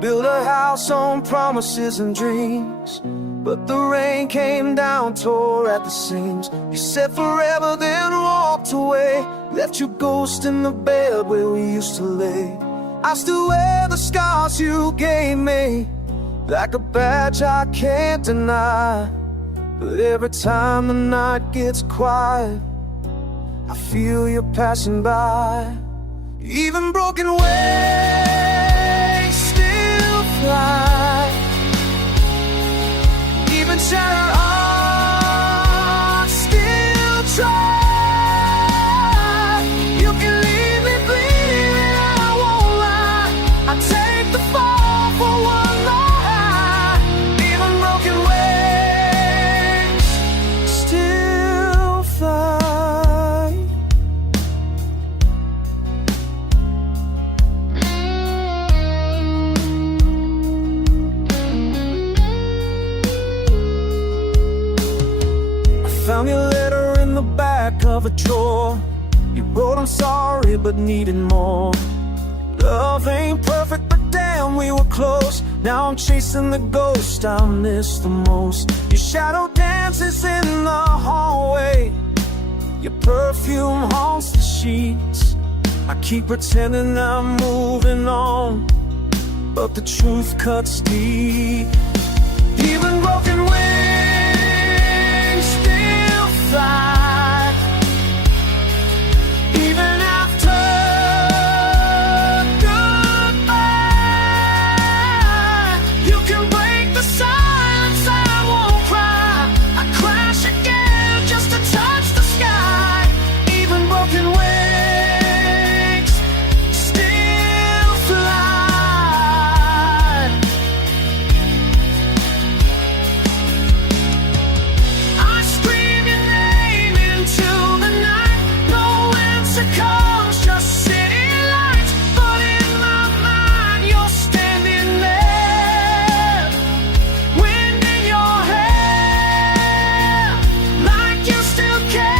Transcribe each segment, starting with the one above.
built a house on promises and dreams, but the rain came down, tore at the seams. You said forever, then walked away, left your ghost in the bed where we used to lay. I still wear the scars you gave me, like a badge I can't deny. But every time the night gets quiet, I feel you passing by. Even broken wings still fly, even shattered hearts still try. You can leave me bleeding and I won't lie. I take the fall for one more high. Even broken wings still fly. Found your letter in the back of a drawer. You wrote, I'm sorry, but needed more. Love ain't perfect, but damn, we were close. Now I'm chasing the ghost I miss the most. Your shadow dances in the hallway, your perfume haunts the sheets. I keep pretending I'm moving on, but the truth cuts deep. Even broken wings still fly, even after goodbye. You can break the silence, I won't cry. I crash again just to touch the sky. Even broken wings still fly. I scream your name into the night. No answer comes, just city lights. But in my mind, you're standing there, wind in your hair, like you still care.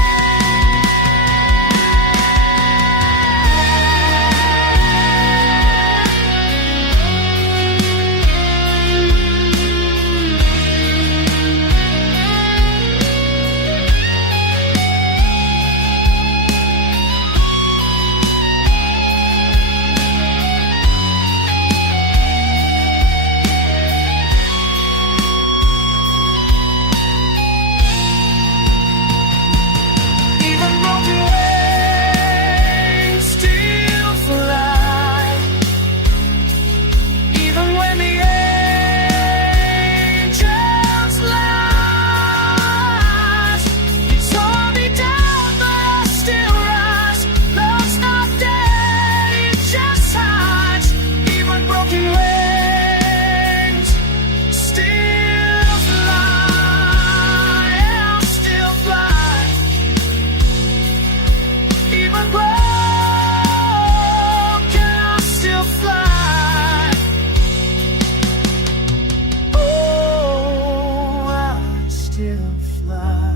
Even broken wings still fly, even when the angels lies. You tore me down, but I still rise. Love's not dead, it just hides. Even broken wings still fly, I'll still fly. Even broken, I'll still fly. Oh, I still fly.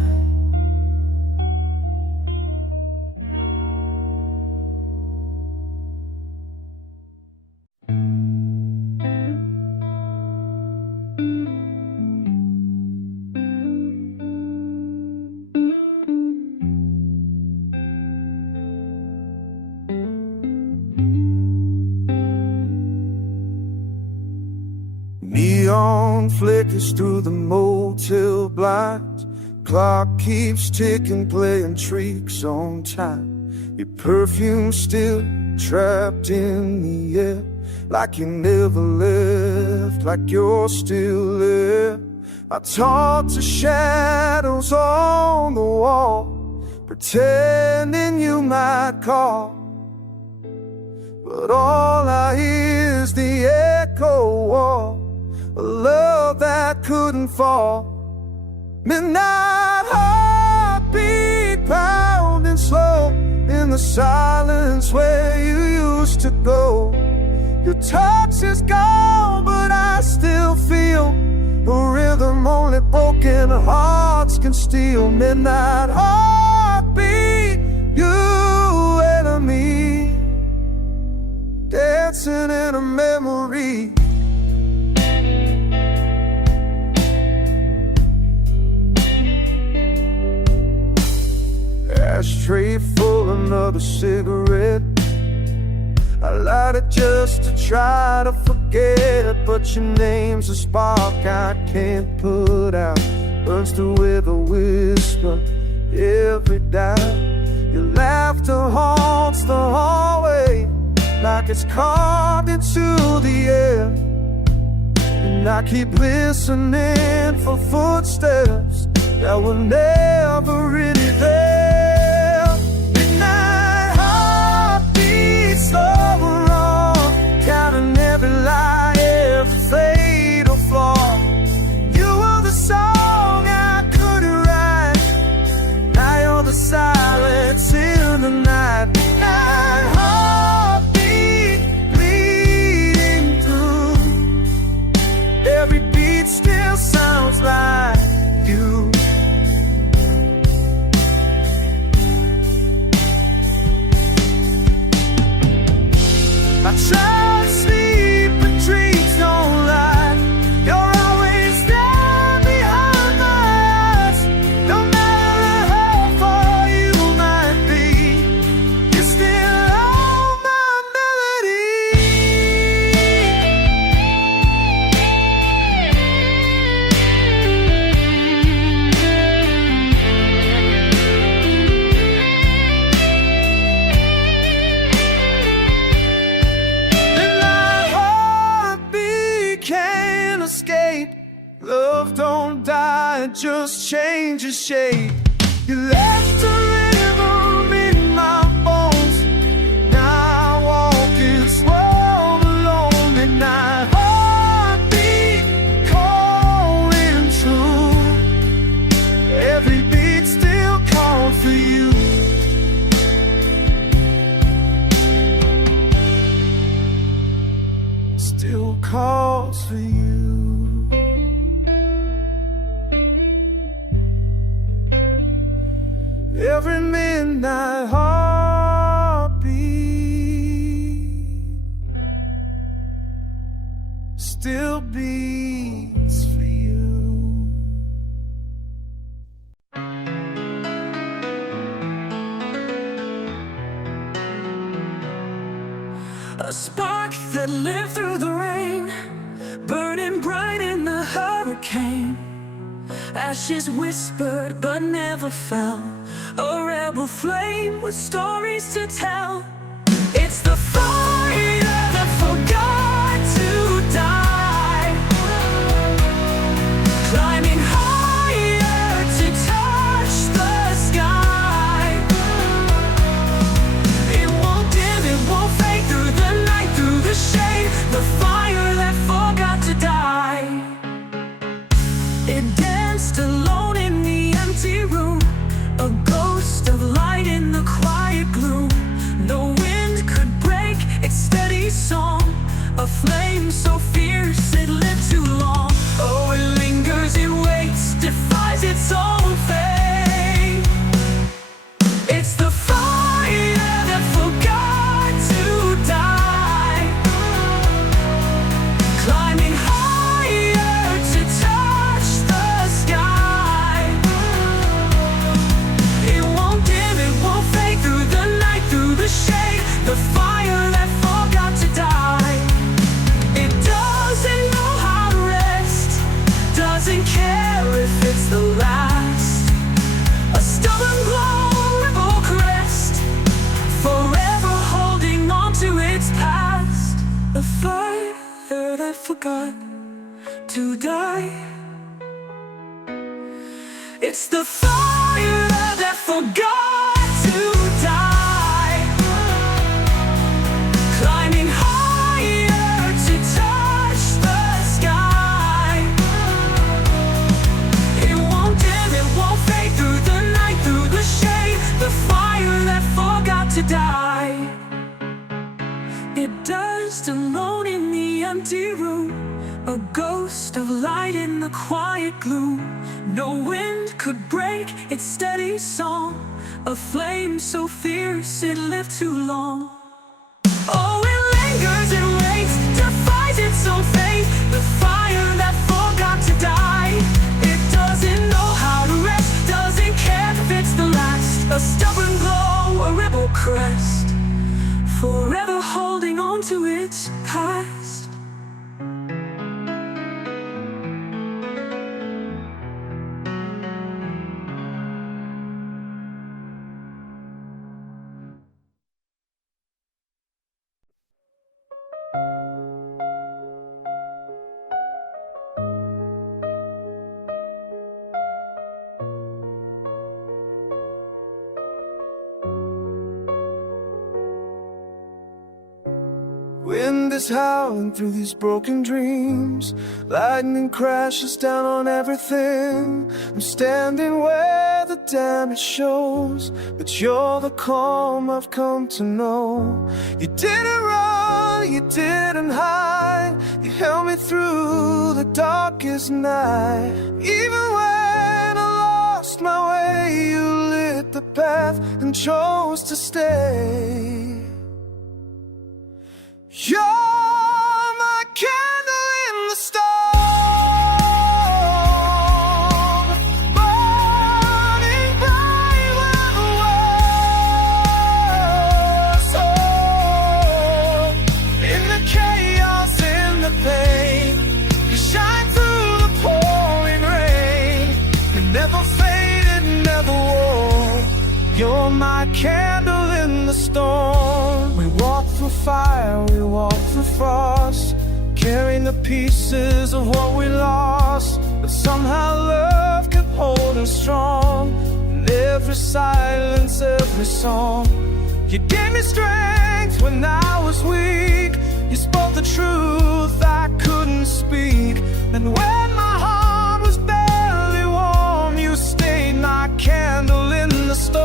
Neon flickers through the motel blinds. Clock keeps ticking, playing tricks on time. Your perfume still trapped in the air, like you never left, like you're still there. I talk to shadows on the wall, pretending you might call, but all I hear is the echo of a love that couldn't fall. Midnight heartbeat pounding slow in the silence where you used to go. Your touch is gone, but I still feel a rhythm only broken hearts can steal. Midnight heartbeat, you and me, dancing in a memory. ashtray full, another cigarette. I light it just to try to forget, but your name's a spark I can't put out. Burns through with a whisper every doubt. Your laughter haunts the hallway like it's carved into the air, and I keep listening for footsteps that were never really there. Midnight heartbeats slow on, counting every lie, every fatal flaw. You were the song I couldn't write, now you're the silence in the night. Midnight heartbeat bleeding through, every beat still sounds like you. I try to sleep, but dreams don't lie. You're always there behind my eyes. No matter how far you might be, you're still on my melody. Can't escape. Love don't die, it just changes shape. You left a rhythm in my bones, now I walk in slow alone. Midnight heartbeat calling true, every beat still calls for you. Still calls for you. Every midnight heartbeat still beats for you. A spark that lived through the rain, burning bright in the hurricane. Ashes whispered but never fell, a rebel flame with stories to tell. It's the fire that forgot to die, climbing higher to touch the sky. It won't dim, it won't fade through the night, through the shade. The fire that forgot to die. It danced alone in the empty room, a ghost of light in the quiet gloom. No wind could break its steady song, a flame so fierce it lived too long. Oh, it lingers, it waits, defies its own fate. It's the fire that forgot to die, climbing higher to touch the sky. It won't dim, it won't fade through the night, through the shade. The fire that forgot to die. It doesn't know how to rest, doesn't care if it's the last. A stubborn glow, a rebel crest, forever holding on to its past. The fire that forgot to die. It's the fire that forgot to die, climbing higher to touch the sky. It won't dim, it won't fade through the night, through the shade. The fire that forgot to die. It danced alone in the empty room, a ghost of light in the quiet gloom. No wind could break its steady song, a flame so fierce it lived too long. Oh, it lingers, it waits, defies its own fate. The fire that forgot to die. It doesn't know how to rest, doesn't care if it's the last. A stubborn wind is howling through these broken dreams. Lightning crashes down on everything. I'm standing where the damage shows, but you're the calm I've come to know. You didn't run, you didn't hide. You held me through the darkest night. Even when I lost my way, you lit the path and chose to stay. You're my candle in the storm, burning bright where the world's cold. In the chaos, in the pain, you shine through the pouring rain. You never faded, never wore. You're my candle in the storm. We walk through fire, we walk through frost, carrying the pieces of what we lost. But somehow love kept holding strong. In every silence, every song, you gave me strength when I was weak. You spoke the truth I couldn't speak. And when my heart was barely warm, you stayed my candle in the storm.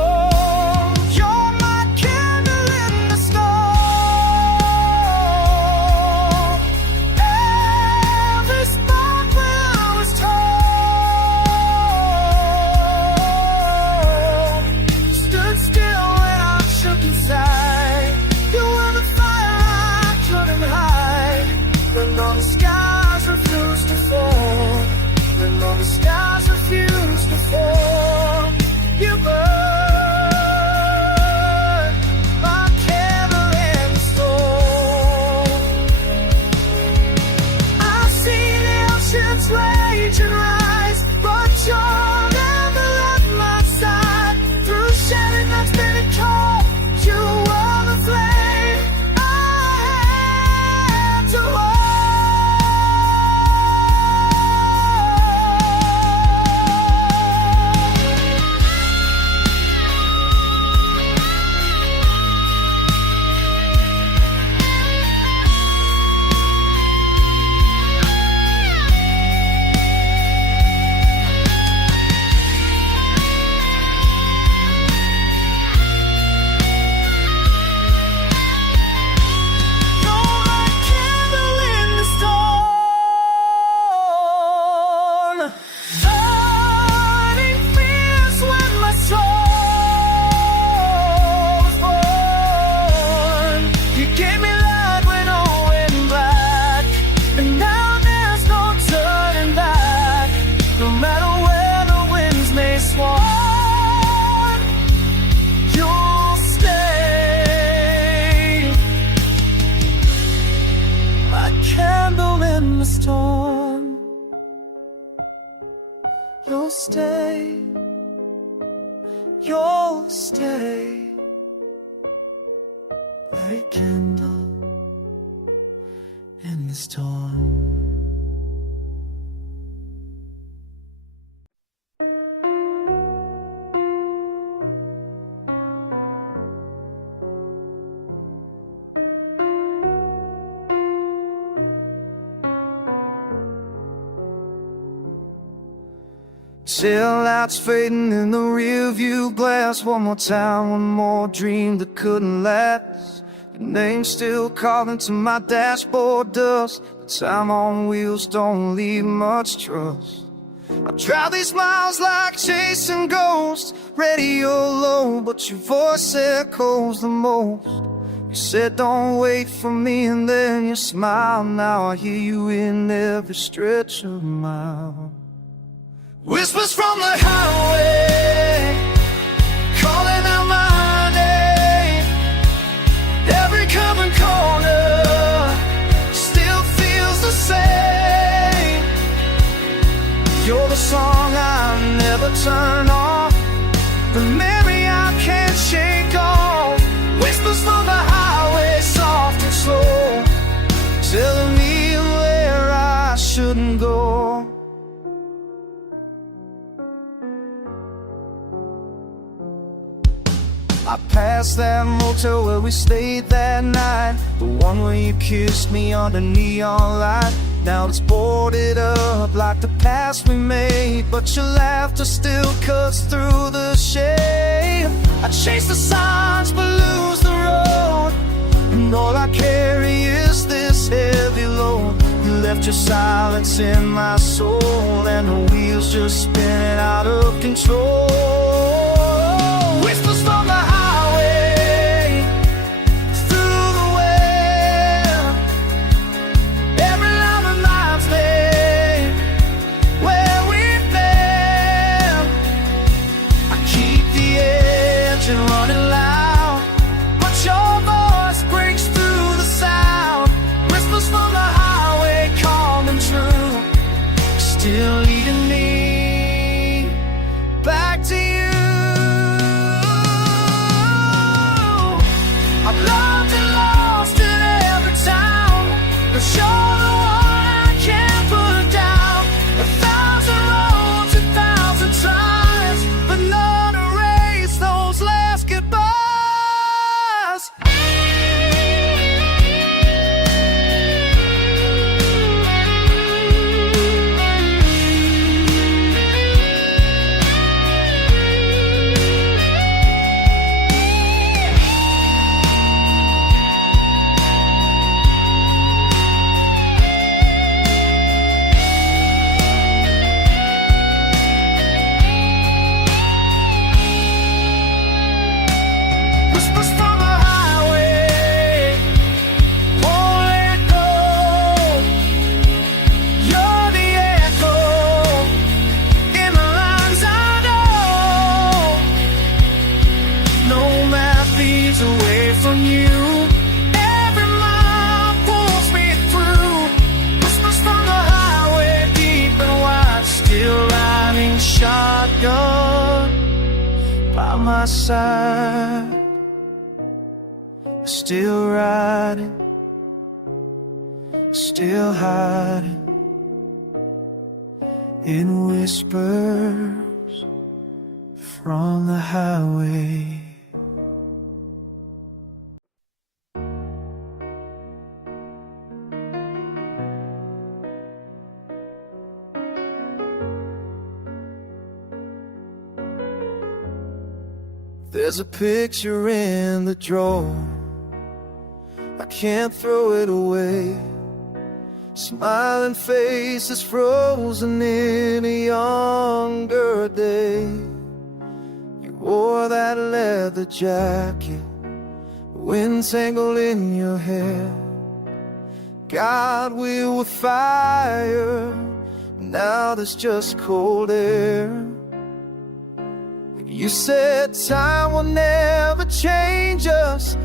You'll stay, you'll stay, like a candle in the storm. Tail lights fading in the rear view glass. One more time, one more dream that couldn't last. Your name still calling to my dashboard dust. The time on wheels don't leave much trust. I drive these miles like chasing ghosts. Radio low, but your voice echoes the most. You said don't wait for me, and then you smile. Now I hear you in every stretch of a mile. Whispers from the highway, calling out my name. Every curve and corner still feels the same. You're the song I never turn off, the memory I can't shake off. Whispers from the highway, soft and slow, telling me where I shouldn't go. I I passed that motel where we stayed that night, the one where you kissed me under neon light. Now it's boarded up like the past we made, but your laughter still cuts through the shade. I chase the signs but lose the road, and all I carry is this heavy load. You left your silence in my soul, and the wheels just spinning out of control. Whispers from the highway, through the wind. Every line reminds me where we've been. I keep the engine running loud, but your voice breaks through the sound. Whispers from the highway, calm and true, still leading me back to you. I've loved and lost in every town, but you're the one I can't put down. 1,000 roads, 1,000 tries, but none erase those last goodbyes. Whispers from the highway, won't let go. You're the echo in the lines I know. No map leads away from you. Every mile pulls me through. Whispers from the highway, deep and wide, still riding shotgun by my side. Still riding, still hiding in whispers from the highway. There's a picture in the drawer, I can't throw it away. Smiling faces frozen in a younger day. You wore that leather jacket, wind tangled in your hair. God, we were fire, now there's just cold air. You said time will never change us,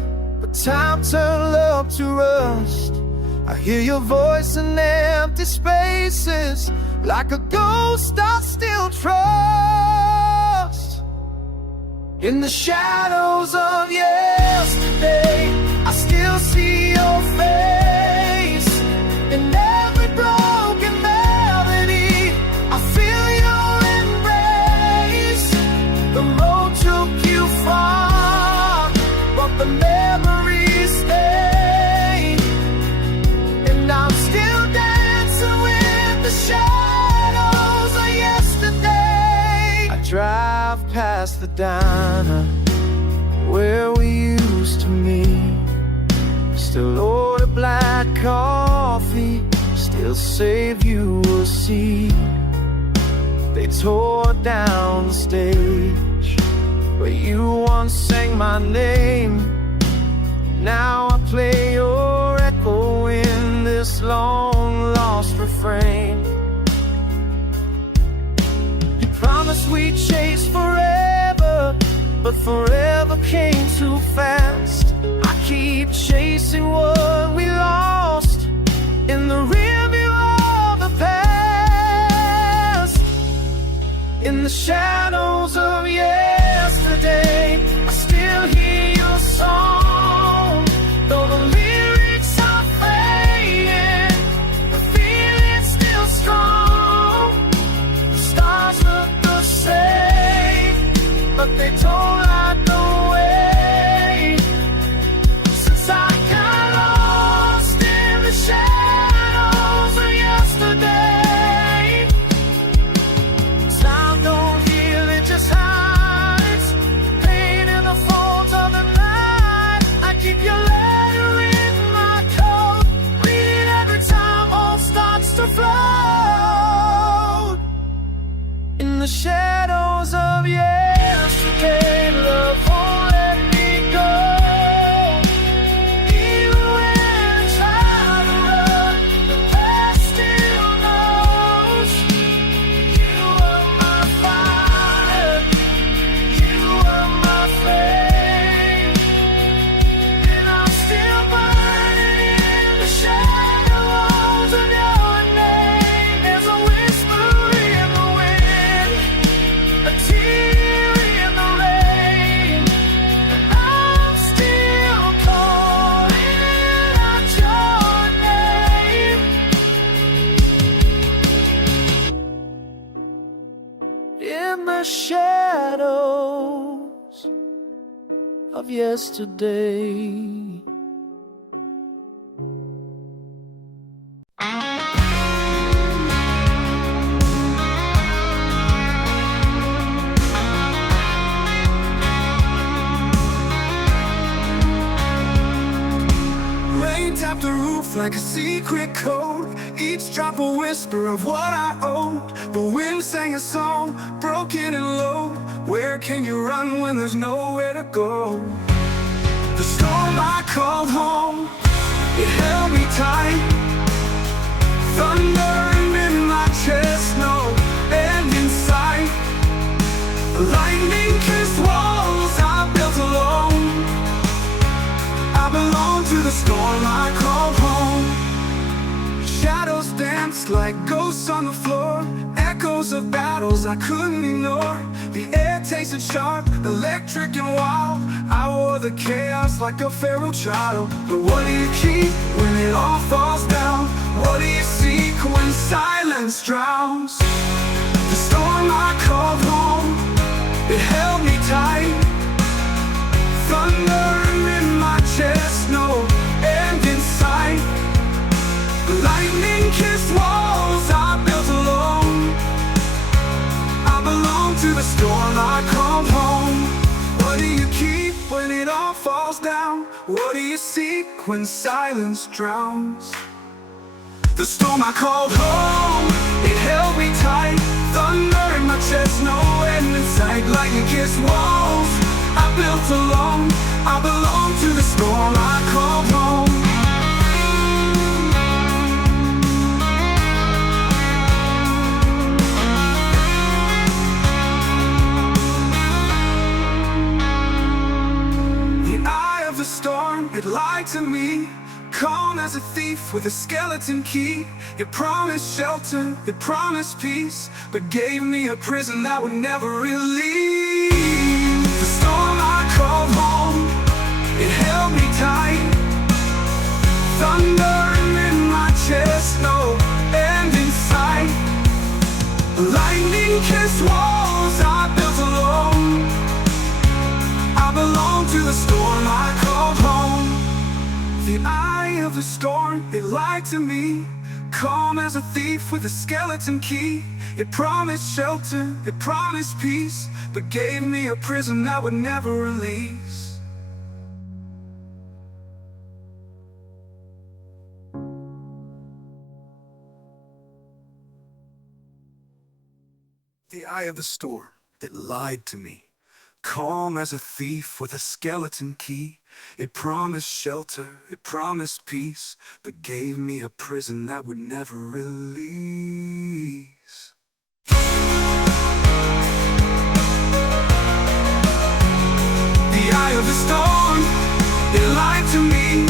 but time turned love to rust. I hear your voice in empty spaces, like a ghost I still trust. In the shadows of yesterday, I still see your face. In every broken melody, I feel your embrace. The road took you far, but the memories stay. And I'm still dancing with the shadows of yesterday. I drive past the diner where we used to meet. Still order black coffee, still save you a seat. They tore down the stage where you once sang my name. Now I play your echo in this long lost refrain. You promised we'd chase forever, but forever came too fast. I keep chasing what we lost in the rearview of the past. In the shadows of yesterday, I still hear your song. Though the lyrics are fading, the feeling's still strong. The stars look the same, but they don't light the way. float in the shadows of yesterday. Love won't let me go. Even when I try to run, the past still knows. You are my fire, you are my flame, and I'm still burning in the shadows of your name. There's a whisper in the wind, a tear in the rain, and I'm still calling out your name. In the shadows of yesterday. Rain tapped the roof like a secret code, each drop a whisper of what I owed. The wind sang a song, broken and low. Where can you run when there's nowhere to go? The storm I called home, it held me tight. Thundering in my chest, no end in sight. Lightning-kissed walls I built alone. I belong to the storm I called home. Shadows danced like ghosts on the floor, echoes of battles I couldn't ignore. The air tasted sharp, electric and wild. I wore the chaos like a feral child. But what do you keep when it all falls down? What do you seek when silence drowns? The storm I called home, it held me tight. Thunder in my chest, no end in sight. Lightning-kissed walls I built alone. I belong to the storm I called home. What do you keep when it all falls down? What do you seek when silence drowns? The storm I called home, it held me tight. Thunder in my chest, no end in sight. Lightning-kissed walls I built alone. I belong to the storm I called home. The storm, it lied to me, calm as a thief with a skeleton key. It promised shelter, it promised peace, but gave me a prison that would never release. The storm I called home, it held me tight. Thunder in my chest, no end in sight. Lightning-kissed walls I built alone. I belong to the storm I called home. The eye of the storm, it lied to me, calm as a thief with a skeleton key. It promised shelter, it promised peace, but gave me a prison that would never release. The eye of the storm, it lied to me, calm as a thief with a skeleton key. It promised shelter, it promised peace, but gave me a prison that would never release. The eye of the storm, it lied to me,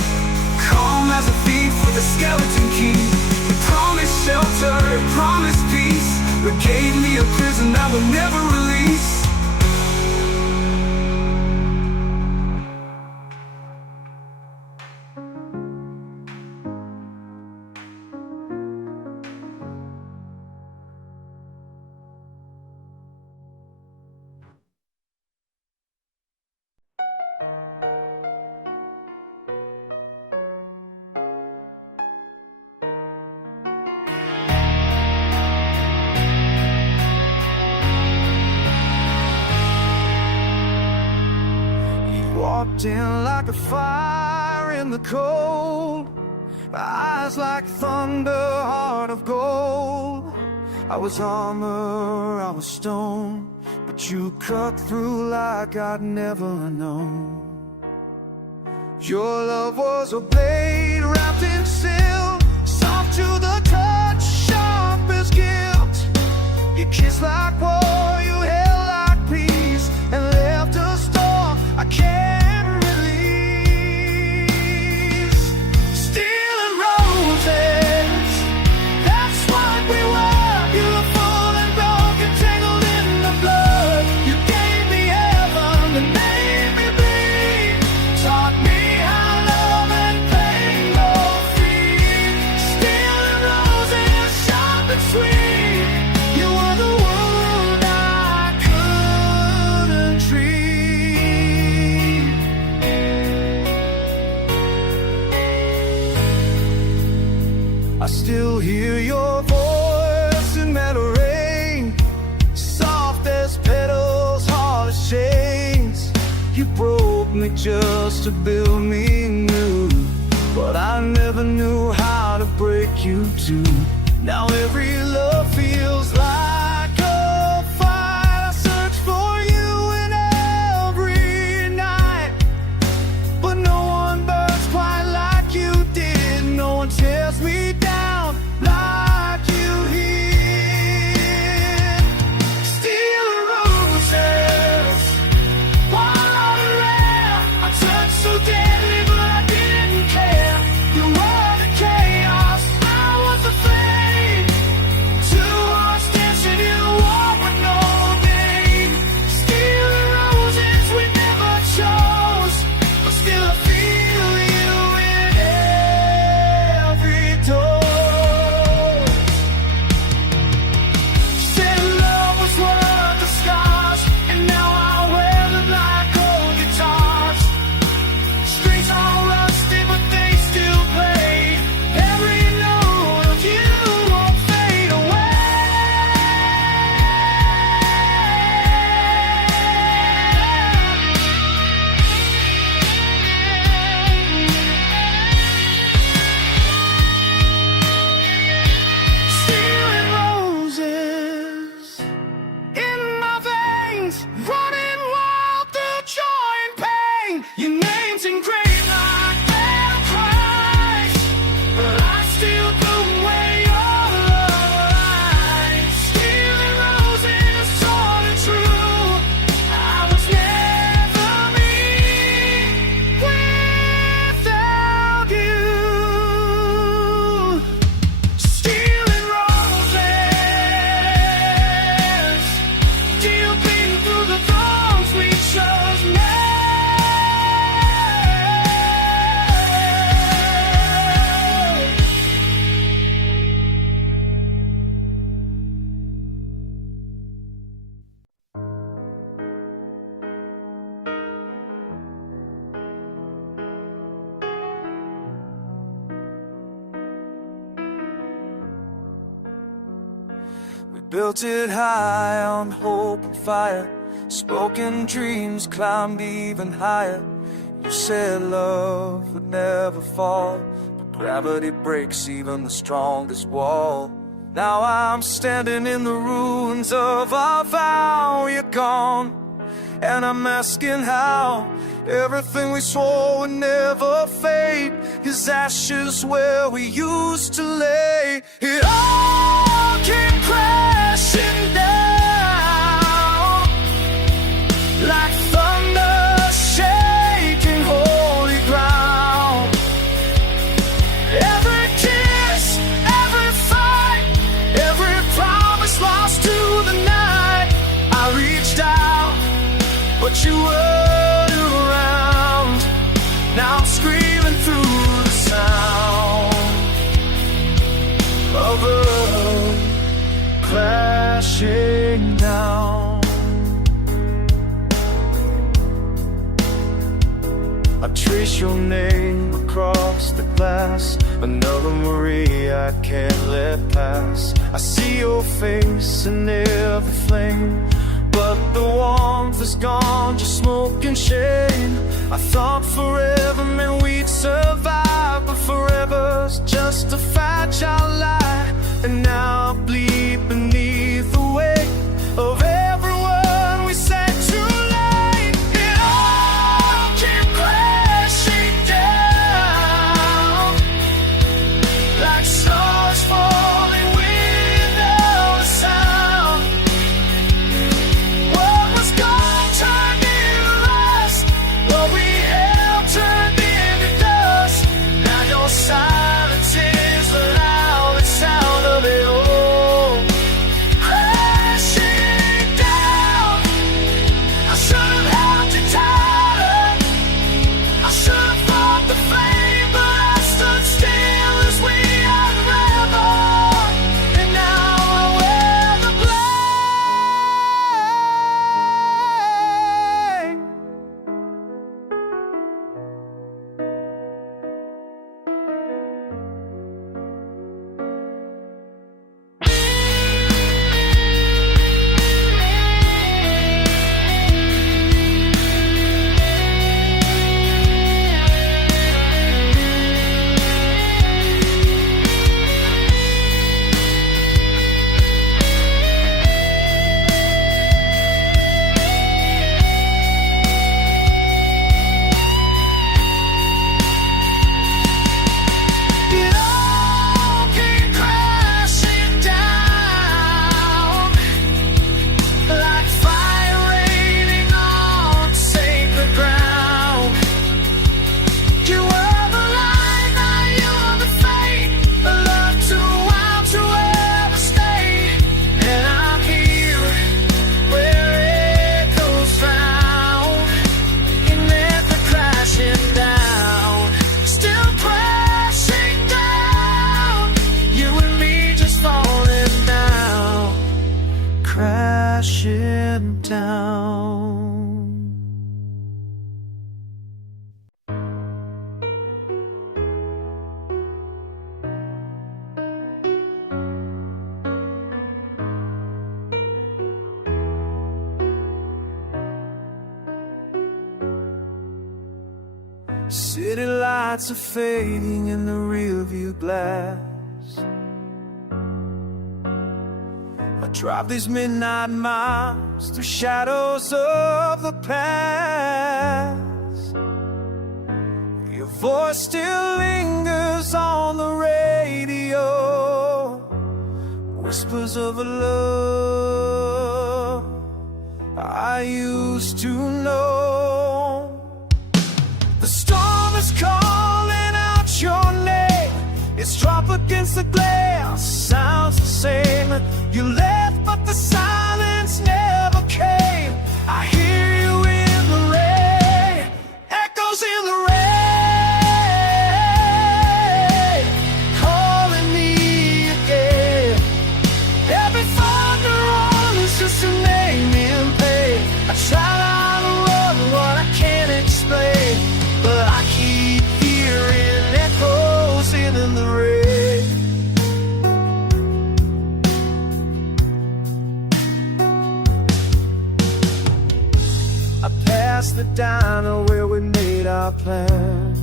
calm as a thief with a skeleton key. It promised shelter, it promised peace, but gave me a prison that would never release. Walked in like a fire in the cold, eyes like thunder, heart of gold. I was armor, I was stone, but you cut through like I'd never known. Your love was a blade wrapped in silk, soft to the touch, sharp as guilt. You kissed like war, you held like peace, and left a storm I can't release. Steel and roses, that's what we were. Beautiful and broken, tangled in the blood. You gave me heaven and made me bleed, taught me how love and pain go free. Steel and roses, sharp and sweet, you were the wound I couldn't treat. I still hear your voice in metal rain, soft as petals, hard as chains. You broke me just to build me new, but I never knew how to break you too. Now every love feels like a fight. I search for you in every night, but no one burns quite like you did. No one tears me down like you did. Steel and roses, wild and rare. I touched so deadly, but I didn't care. You were the chaos, I was the flame. Two hearts dancing in a war with no name. Steel and roses we never chose, but still I feel you in every dose. Said love was worth the scars, and now I wear them like old guitars. Strings all rusted, but they still play. Every note of you won't fade away. Steel and roses in my veins, running wild through joy and pain. Your name's engraved like their cries, but I still bloom where your love lies. Steel and roses, torn and true. I was never me without you. Steel and roses, deal beating through the thorns we chose now. We built it high on hope and fire. Spoken dreams climbed even higher. You said love would never fall, but gravity breaks even the strongest wall. Now I'm standing in the ruins of our vow. You're gone, and I'm asking how. Everything we swore would never fade is ashes where we used to lay. It all came crashing down like thunder shaking holy ground. Every kiss, every fight, every promise lost to the night. I reached out, but you weren't around. Now I'm screaming through the sound of love crashing down. I trace your name across the glass, another Marie I can't let pass. I see your face in every flame, but the warmth is gone, just smoke and shame. I thought forever meant we'd survive, but forever's just a fragile lie. And now I bleed beneath the weight of everyone we said too late. It all came crashing down like stars falling without a sound. What was gone turned into rust, what we held turned into dust. Now your silence is the loudest sound of it all. Crashing down. I should have held you tighter, I should have fought the flame, but I stood still as we unraveled. And now I wear the blame. It all came crashing down like fire raining on sacred ground. You were the light, now you're the fate, the love too wild to ever stay. And I'm here where echoes drown. You never crashing down, still crashing down. You and me just falling down, crashing down. City lights are fading in the rearview glass. I drive these midnight miles through shadows of the past. Your voice still lingers on the radio, whispers of a love I used to know. The storm is calling out your name, it's drop against the glass, sounds the same. You left but the silence never came. I hear you in the rain, echoes in the rain, calling me again. Every thunderroll is just a name in pain. I try not to run what I can't explain, but I keep hearing echoes in the rain. I passed the diner where we made our plan.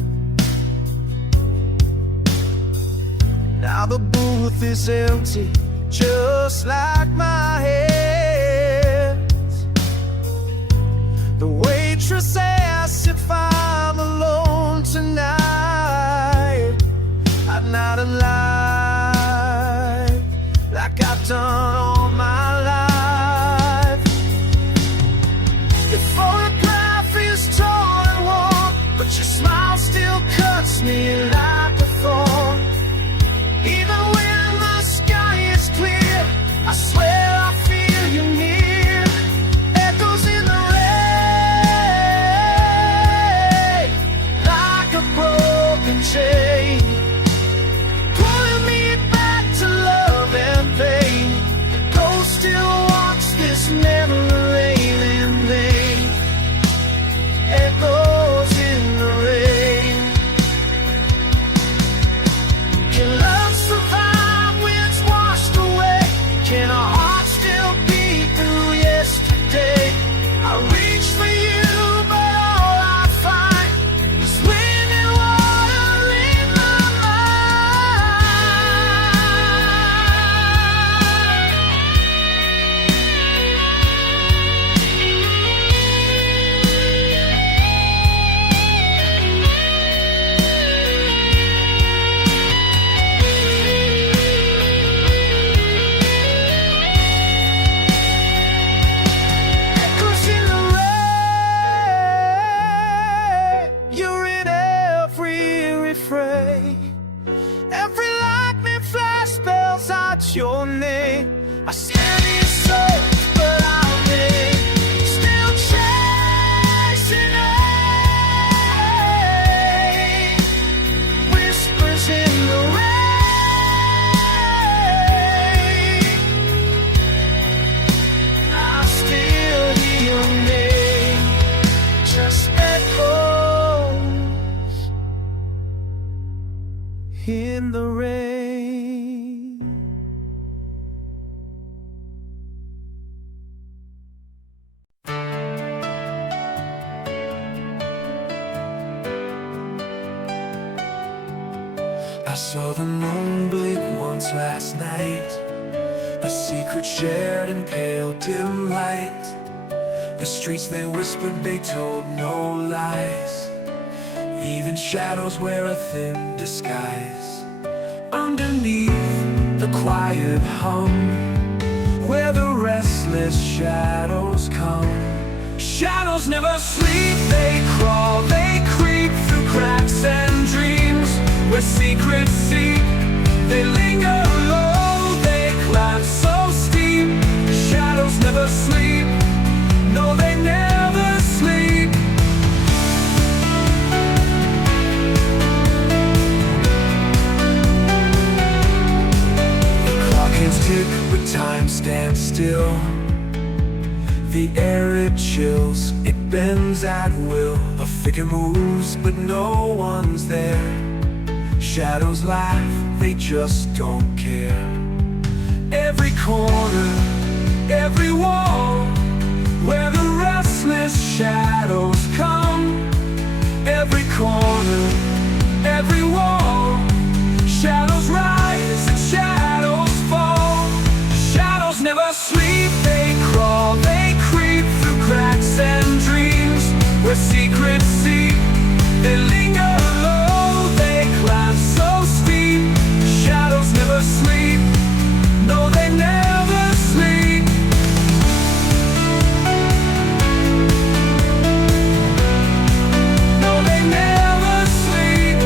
Now the booth is empty, just like my hands. The waitress asked if I'm alone tonight. I'm not alive like I've done all my life. Your photograph is torn and worn, but your smile still cuts me like a thorn. Even when the sky is clear, I swear I feel you near. Echoes in the rain, like a broken chain, pulling me back to love and pain. I still need souls, but I'll be still chasing rain. Whispers in the rain. I still hear your name, just echoes in the rain. I saw the moon blink once last night, a secret shared in pale dim light. The streets they whispered, they told no lies. Even shadows wear a thin disguise. Underneath the quiet hum, where the restless shadows come. Shadows never sleep, they crawl, they creep through cracks and dreams. Where secrets seek, they linger low, they climb so steep. Shadows never sleep, no, they never sleep. The clock hands tick, but time stands still. The air it chills, it bends at will. A figure moves, but no one's there. Shadows laugh, they just don't care. Every corner, every wall, where the restless shadows come. Every corner, every wall, shadows rise and shadows fall. Shadows never sleep, they crawl, they creep through cracks and dreams. Where secrets seek, they linger low, they climb so steep. Shadows never sleep, no, they never sleep. No, they never sleep.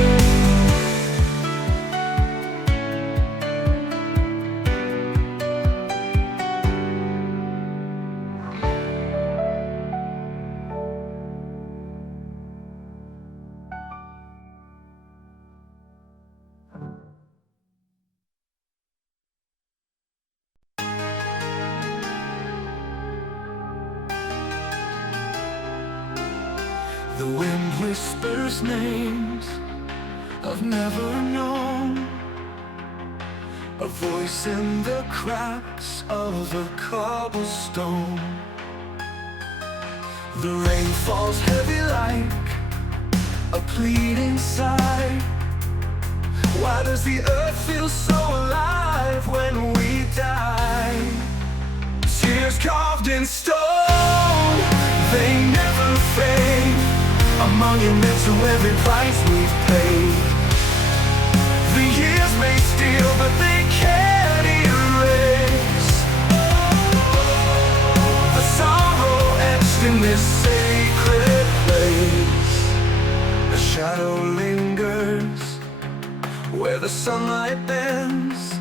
The wind whispers names I've never known, a voice in the cracks of a cobblestone. The rain falls heavy like a pleading sigh. Why does the earth feel so alive when we die? Tears carved in stone, they never fade. A monument to every price we've paid. The years may steal, but they can't erase the sorrow etched in this sacred place. A shadow lingers where the sunlight bends,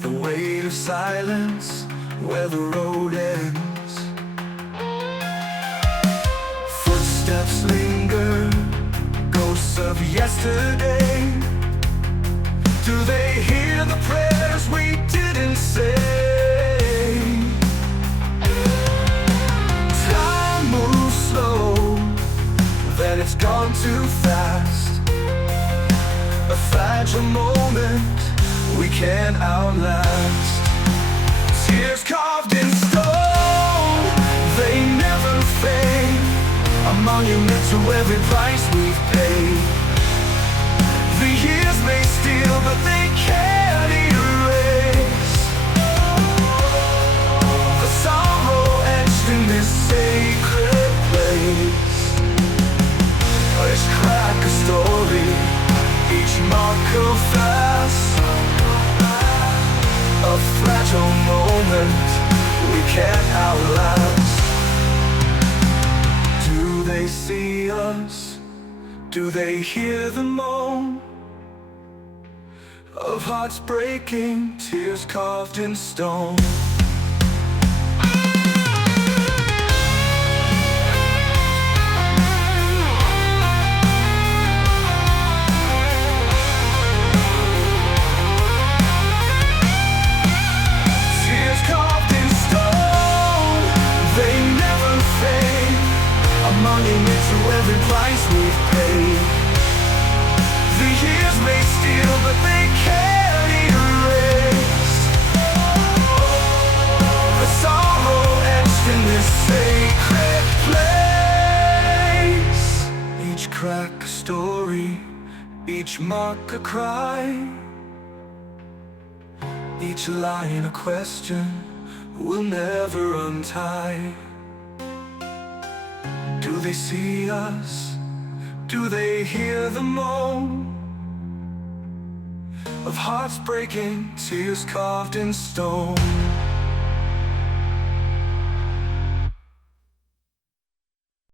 the weight of silence where the road ends. Footsteps linger, ghosts of yesterday. Do they hear the prayers we didn't say? Time moves slow, then it's gone too fast. A fragile moment we can't outlast. Tears carved in stone, they never fade. A monument to every price we've paid. The years may steal, but they can't erase the sorrow etched in this sacred place. Let's crack a story, each marker fast. A fragile moment we can't outlast. Do they see us? Do they hear the moan of hearts breaking, tears carved in stone. Tears carved in stone, they never fade, a monument to every price we've paid. The years may steal, but they can't erase the sorrow etched in this sacred place. Each crack a story, each mark a cry, each line a question we'll never untie. Do they see us? Do they hear the moan of hearts breaking, tears carved in stone?